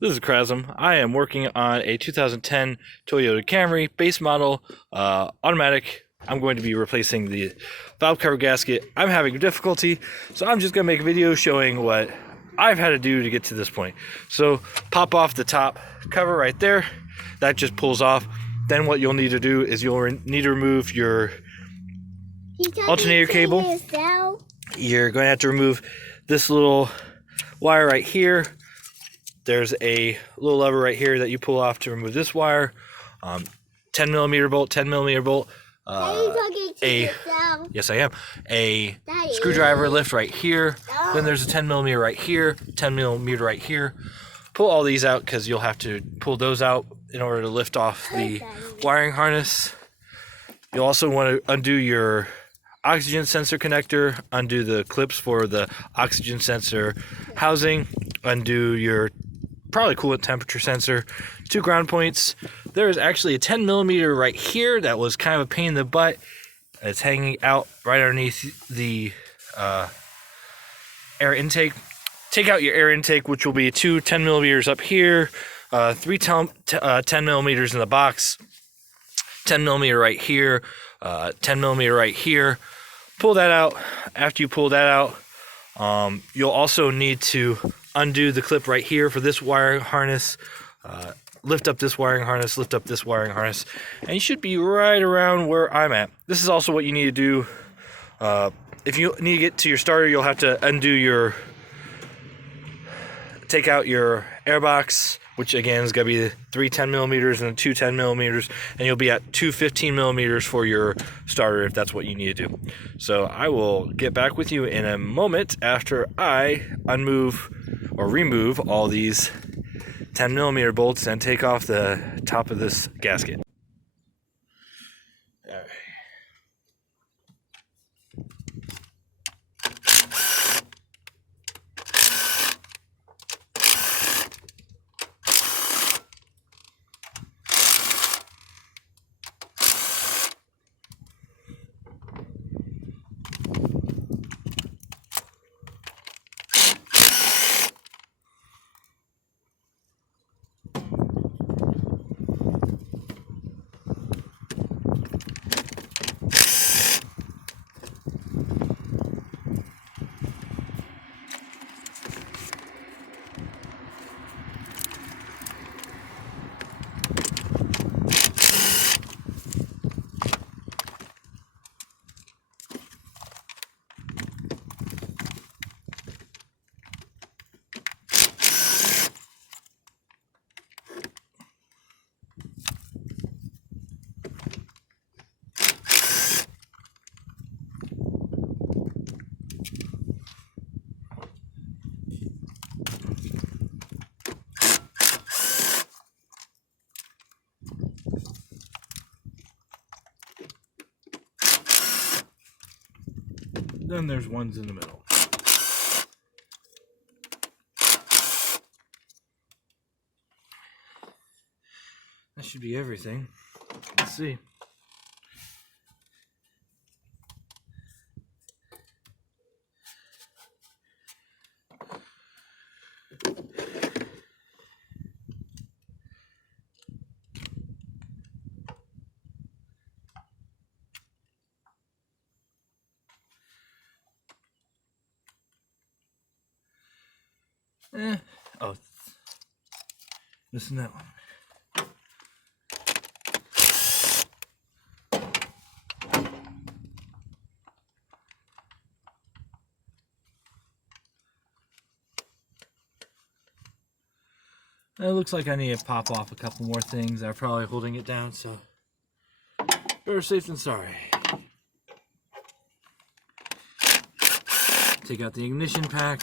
This is Krasm. I am working on a 2010 Toyota Camry base model, automatic. I'm going to be replacing the valve cover gasket. I'm having difficulty, so I'm just going to make a video showing what I've had to do to get to this point. So pop off the top cover right there. That just pulls off. Then what you'll need to do is you'll need to remove your alternator cable. You're going to have to remove this little wire right here. There's a little lever right here that you pull off to remove this wire. 10 millimeter bolt, 10 millimeter bolt. Yes, I am. A screwdriver lift right here. Then there's a 10 millimeter right here, 10 millimeter right here. Pull all these out because you'll have to pull those out in order to lift off the wiring harness. You'll also want to undo your oxygen sensor connector, undo the clips for the oxygen sensor housing, undo your probably coolant temperature sensor, 2 ground points. There is actually a 10 millimeter right here that was kind of a pain in the butt. It's hanging out right underneath the air intake. Take out your air intake, which will be 2 10 millimeters up here, 3 10 millimeters in the box, 10 millimeter right here, 10 millimeter right here. Pull that out. After you pull that out, you'll also need to undo the clip right here for this wiring harness. Lift up this wiring harness, lift up this wiring harness, and you should be right around where I'm at. This is also what you need to do. If you need to get to your starter, you'll have to take out your airbox, which again is going to be 3 10 millimeters and 2 10 millimeters, and you'll be at 2 15 millimeters for your starter if that's what you need to do. So I will get back with you in a moment after I remove all these 10 millimeter bolts and take off the top of this gasket. All right. Then there's ones in the middle. That should be everything. Let's see. Oh, missing that one. It looks like I need to pop off a couple more things that are probably holding it down, so better safe than sorry. Take out the ignition pack.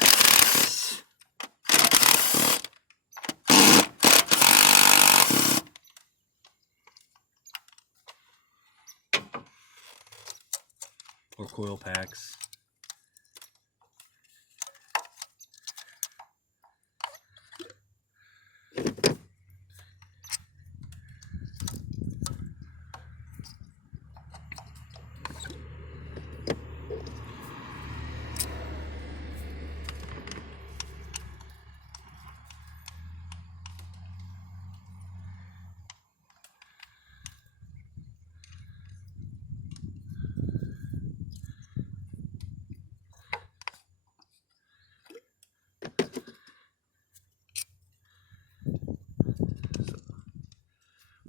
Or coil packs.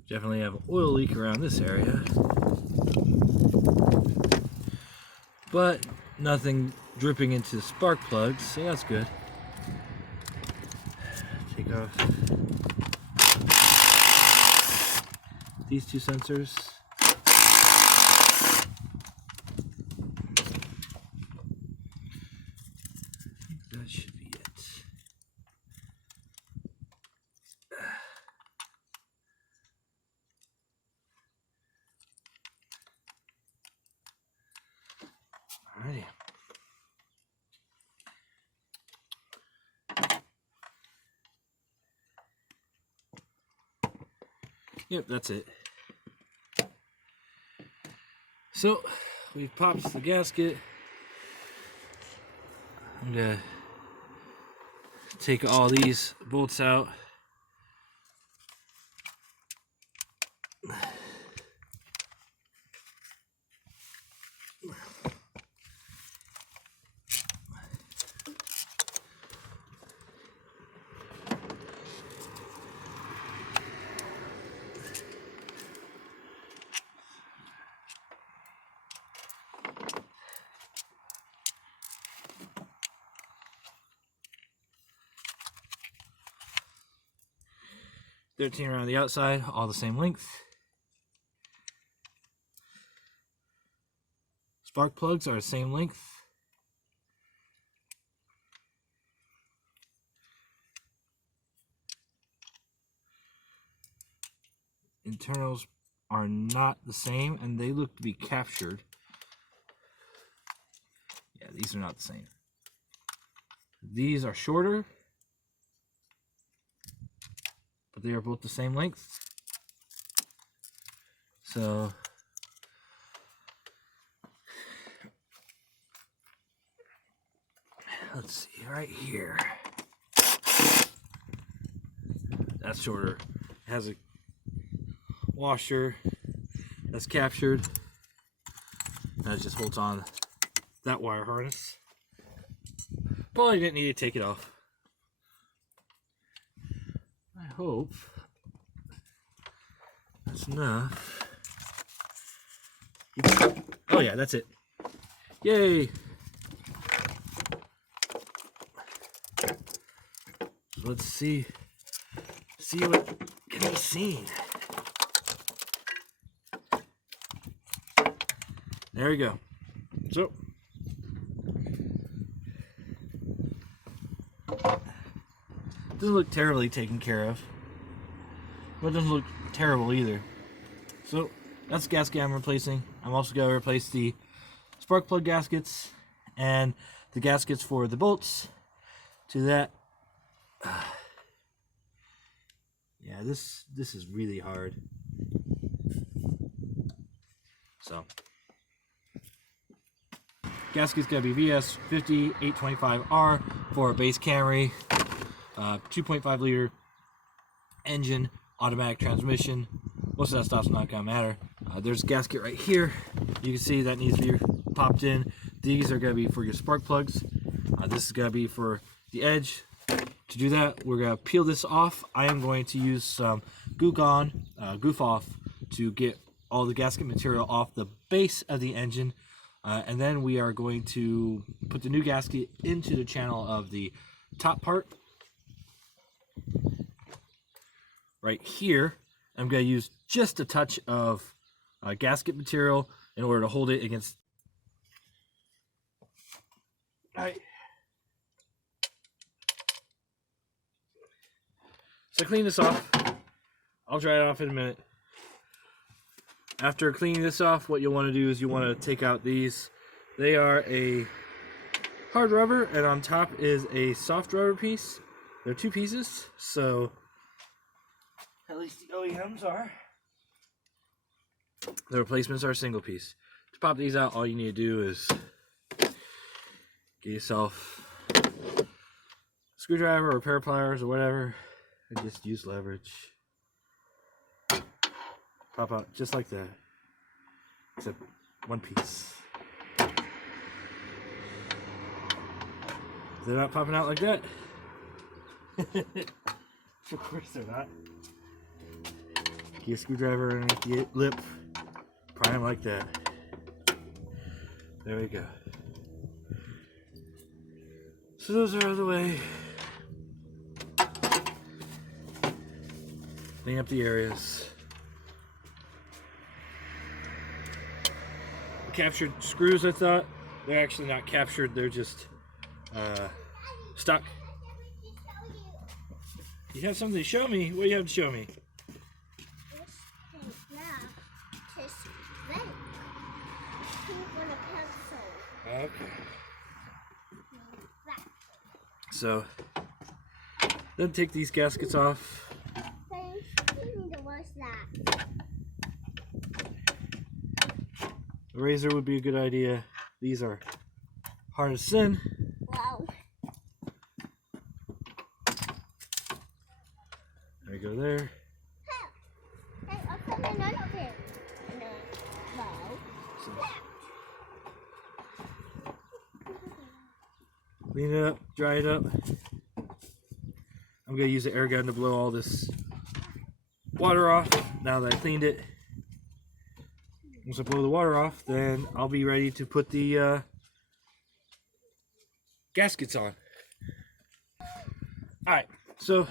Definitely have an oil leak around this area, but nothing dripping into the spark plugs, so that's good. Take off these two sensors. That should be it. Alrighty. Yep, that's it. So, we've popped the gasket. I'm gonna take all these bolts out. $13 around the outside, all the same length. Spark plugs are the same length. Internals are not the same, and they look to be captured. Yeah, these are not the same. These are shorter, but they are both the same length. So let's see, right here. That's shorter. It has a washer that's captured. That just holds on that wire harness. Probably didn't need to take it off. I hope that's enough. Oh yeah, that's it. Yay! Let's see what can be seen. There we go. So doesn't look terribly taken care of, but it doesn't look terrible either. So that's the gasket I'm replacing. I'm also going to replace the spark plug gaskets and the gaskets for the bolts to that. Yeah, this is really hard. So gasket's gonna be VS50 825R for a base Camry, 2.5 liter engine, automatic transmission. Most of that stuff's not gonna matter. There's a gasket right here. You can see that needs to be popped in. These are gonna be for your spark plugs. This is gonna be for the edge. To do that, we're gonna peel this off. I am going to use some goof off to get all the gasket material off the base of the engine. And then we are going to put the new gasket into the channel of the top part. Right here, I'm going to use just a touch of gasket material in order to hold it against. All right. So clean this off. I'll dry it off in a minute. After cleaning this off, what you'll want to do is you want to take out these. They are a hard rubber, and on top is a soft rubber piece. They're two pieces, so at least the OEMs are. The replacements are a single piece. To pop these out, all you need to do is get yourself a screwdriver or repair pliers or whatever, and just use leverage. Pop out just like that, except one piece. They're not popping out like that. Of course they're not. sticky a screwdriver underneath the lip, prime like that. There we go. So those are out of the way. Clean up the areas. Captured screws, I thought. They're actually not captured, they're just stuck. You have something to show me? What do you have to show me? Okay. So, then take these gaskets off. A razor would be a good idea. These are harnessed in. Wow. There we go there. So, clean it up, dry it up. I'm going to use the air gun to blow all this water off now that I cleaned it. Once I blow the water off, then I'll be ready to put the gaskets on. Alright, so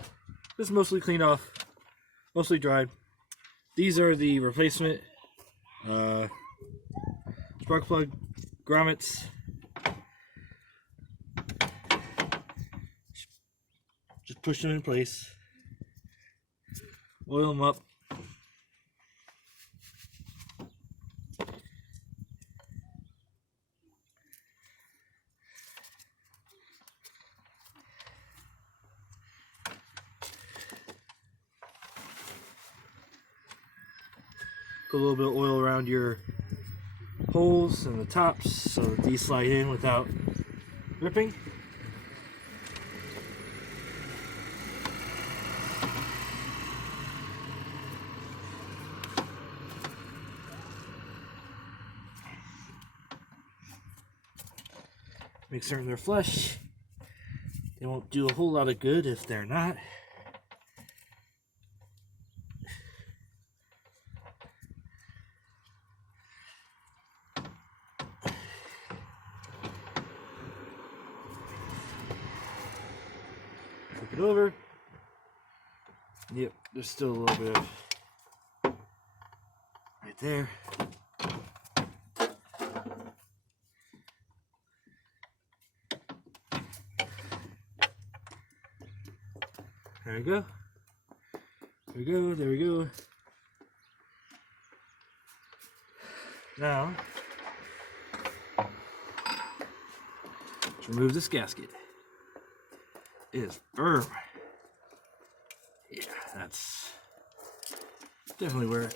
this is mostly cleaned off, mostly dried. These are the replacement spark plug grommets. Just push them in place, oil them up. Put a little bit of oil around your holes and the tops so that these slide in without ripping. Make certain they're flush. They won't do a whole lot of good if they're not. Flip it over. Yep, there's still a little bit of right there. There we go. There we go. There we go. Now, let's remove this gasket. It is firm. Yeah, that's definitely where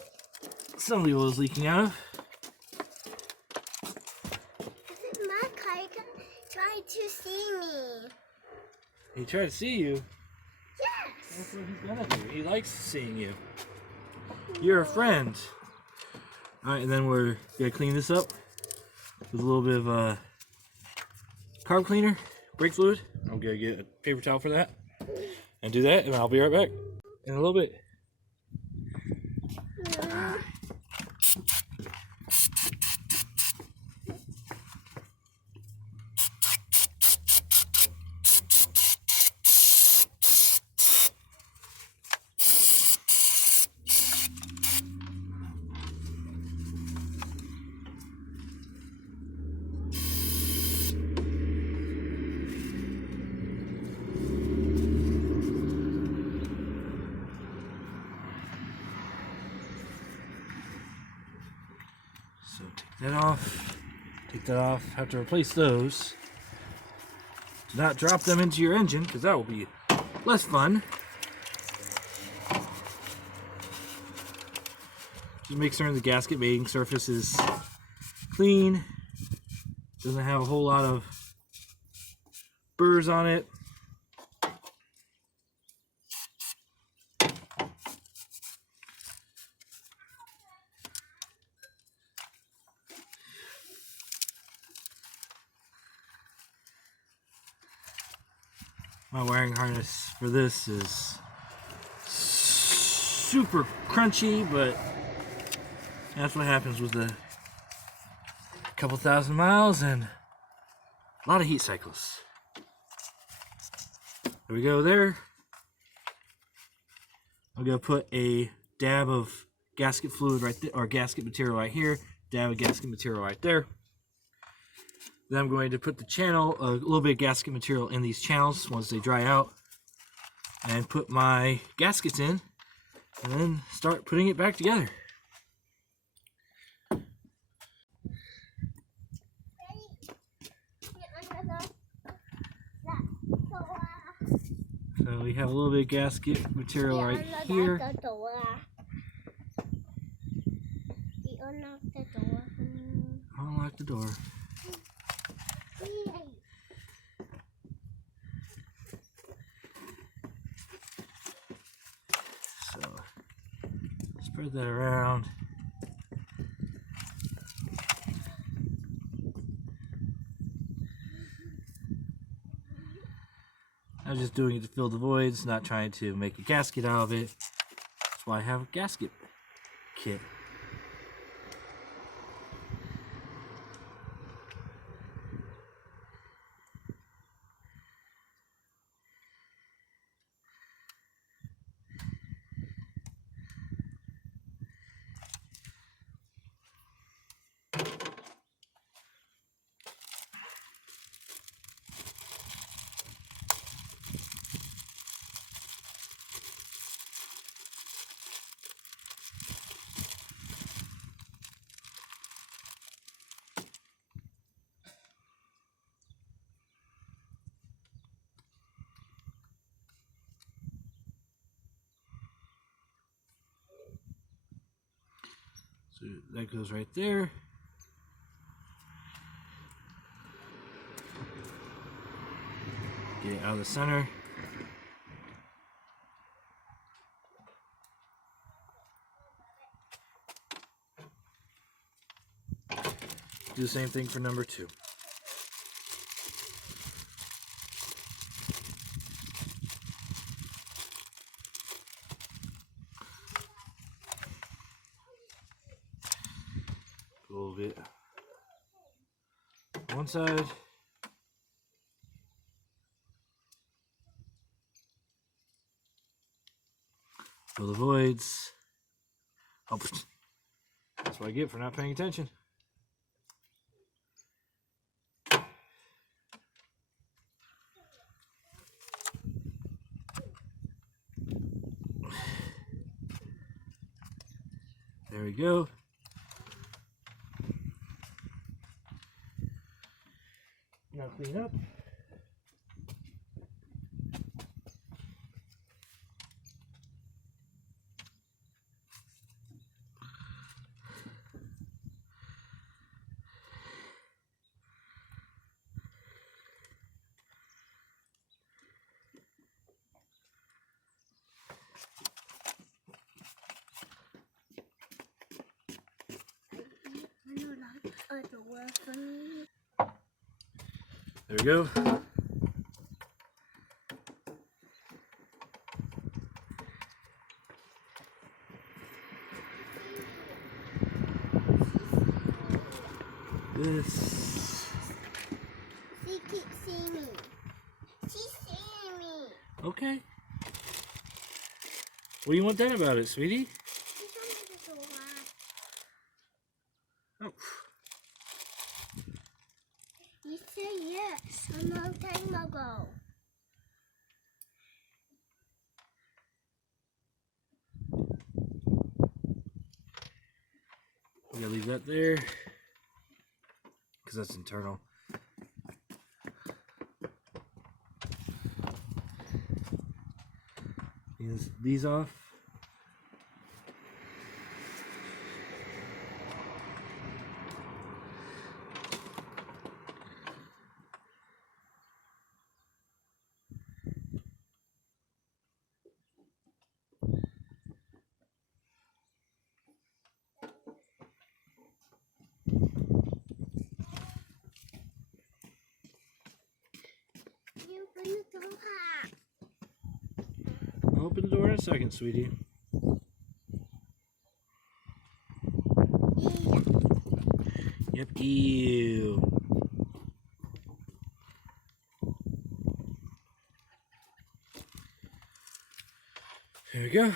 some of the oil is leaking out of. My car tried to see me. He tried to see you? Yes. That's what he's gonna do. He likes seeing you. You're a friend. Alright, and then we're gonna clean this up with a little bit of carb cleaner, brake fluid. I'm gonna get a paper towel for that and do that, and I'll be right back in a little bit. So take that off, have to replace those. Do not drop them into your engine because that will be less fun. Just make certain the gasket mating surface is clean, doesn't have a whole lot of burrs on it. My wiring harness for this is super crunchy, but that's what happens with a couple thousand miles and a lot of heat cycles. There we go there. I'm gonna put a dab of gasket fluid right there, or gasket material right here, dab of gasket material right there. Then I'm going to put the channel, a little bit of gasket material in these channels once they dry out, and put my gaskets in, and then start putting it back together. So we have a little bit of gasket material right here. Unlock the door. So spread that around. I'm just doing it to fill the voids, not trying to make a gasket out of it. That's why I have a gasket kit. So that goes right there. Get it out of the center. Do the same thing for number 2. A little bit on one side. Fill the voids. Oh, that's what I get for not paying attention. There we go. Now clean up. There we go. This. She keeps seeing me. She's seeing me. Okay. What do you want then about it, sweetie? She's under the door. Oh. You said yes a long time ago. We gotta leave that there because that's internal. These off. You open the door. I'll open the door in a second, sweetie. Yep. Ew. There we go.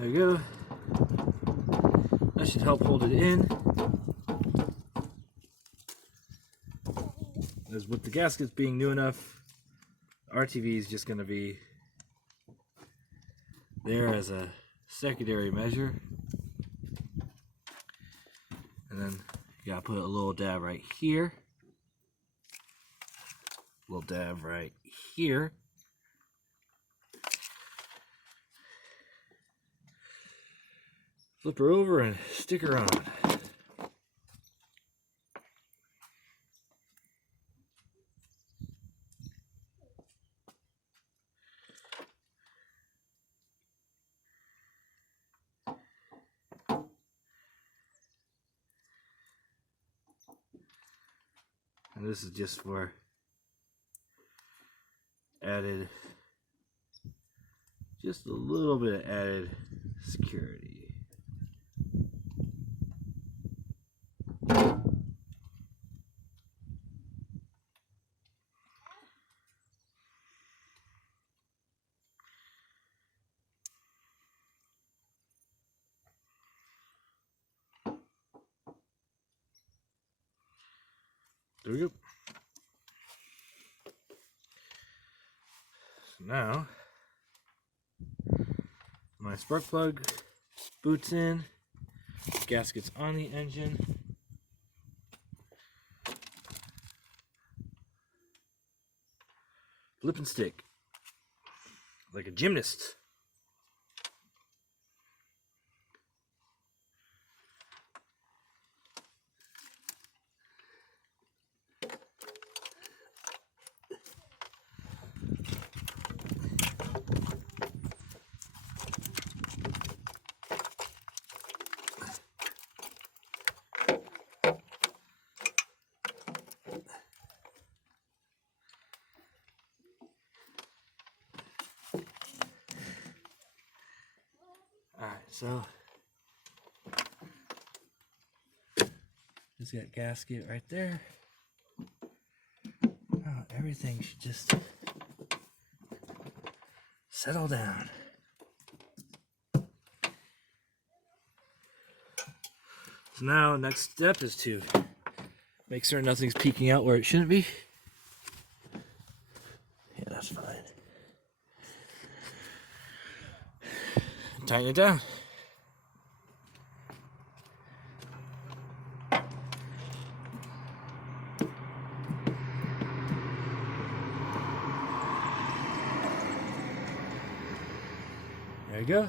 There you go. That should help hold it in. As with the gaskets being new enough, RTV is just going to be there as a secondary measure. And then you gotta put a little dab right here. A little dab right here. Flip her over and stick her on. And this is just for added, just a little bit of added security. There we go. So now, my spark plug boots in, gaskets on the engine. Flip and stick, like a gymnast. Alright, so just got gasket right there. Now everything should just settle down. So now next step is to make sure nothing's peeking out where it shouldn't be. Yeah, that's fine. Tighten it down. There you go.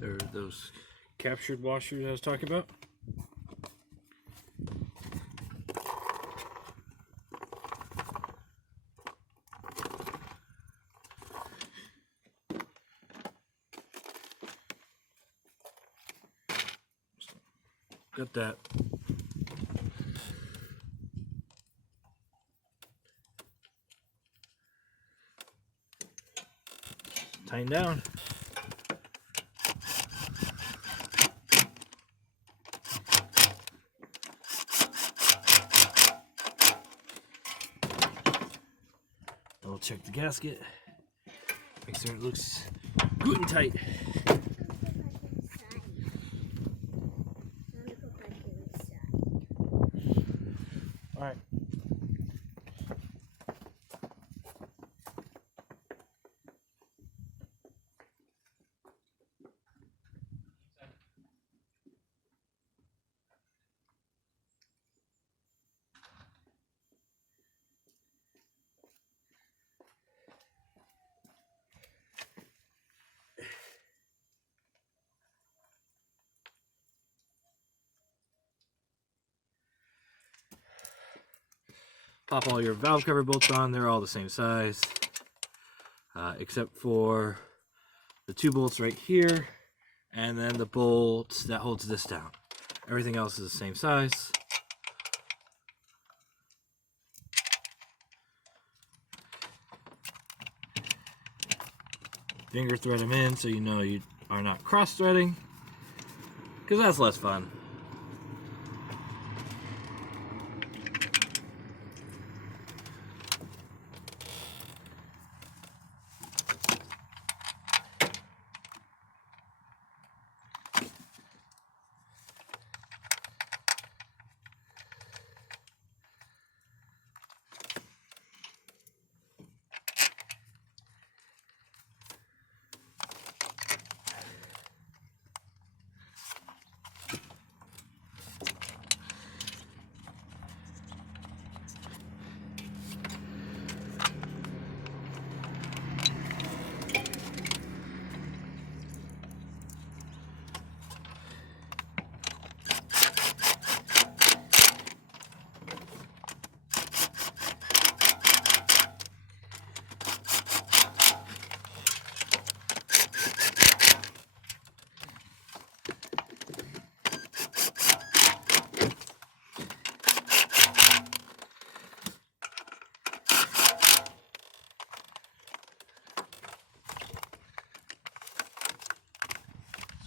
There are those captured washers I was talking about. Got that. Tighten down. Double check the gasket. Make sure it looks good and tight. Alright. Pop all your valve cover bolts on. They're all the same size, except for the 2 bolts right here, and then the bolt that holds this down. Everything else is the same size. Finger thread them in so you know you are not cross threading, because that's less fun.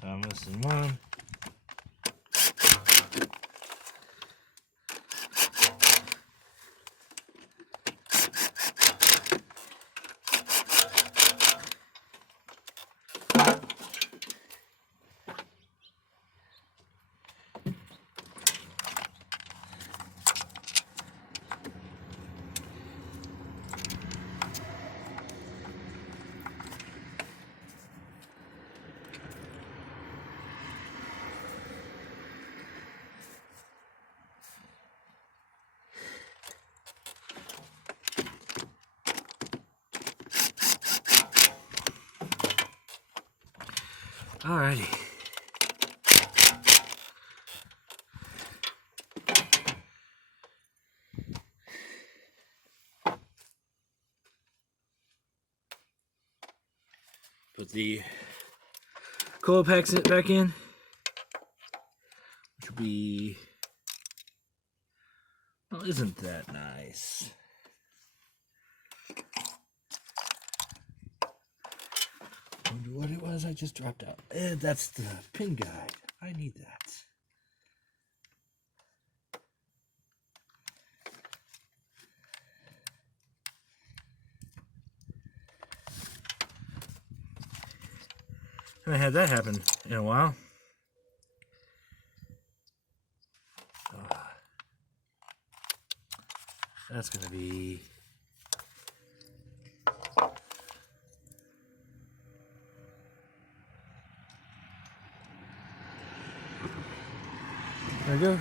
So I'm missing one. Alrighty. Put the coil packs back in, which will be, well, isn't that nice? Wonder what it was I just dropped out. That's the pin guide. I need that. Haven't had that happen in a while. That's gonna be there we go.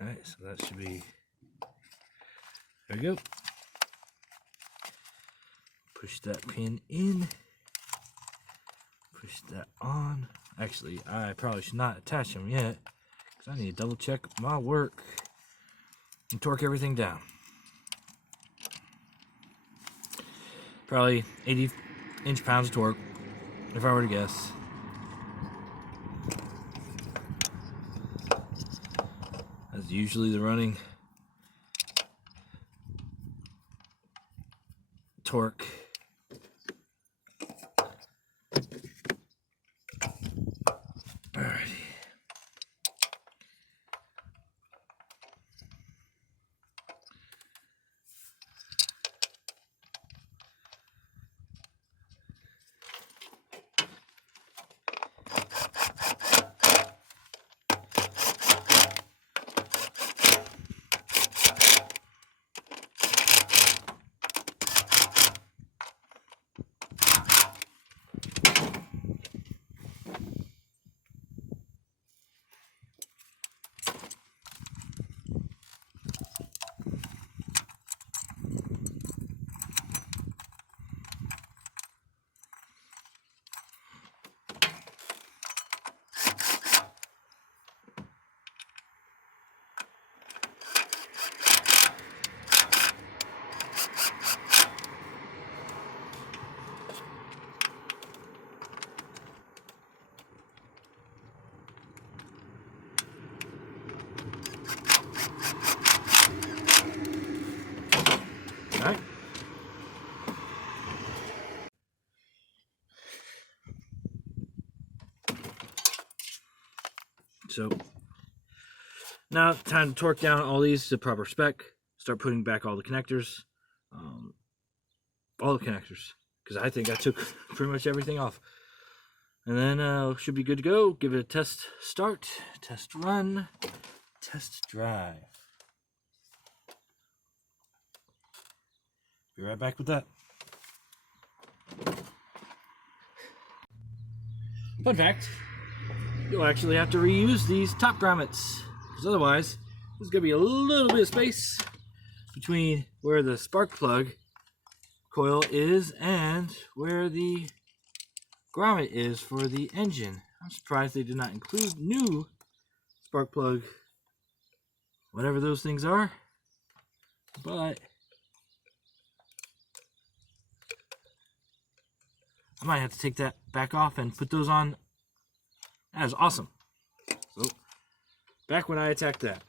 Alright, so that should be, there we go. Push that pin in. Push that on. Actually, I probably should not attach them yet, because I need to double check my work and torque everything down. Probably 80 inch-pounds of torque, if I were to guess. That's usually the running torque. Alrighty. Alright. So now time to torque down all these to proper spec. Start putting back all the connectors. Because I think I took pretty much everything off. And then should be good to go. Give it a test start, test run, test drive. Be right back with that. Fun fact, you'll actually have to reuse these top grommets, because otherwise there's going to be a little bit of space between where the spark plug coil is and where the grommet is for the engine. I'm surprised they did not include new spark plug, whatever those things are, but I might have to take that back off and put those on. That is awesome. So, back when I attacked that.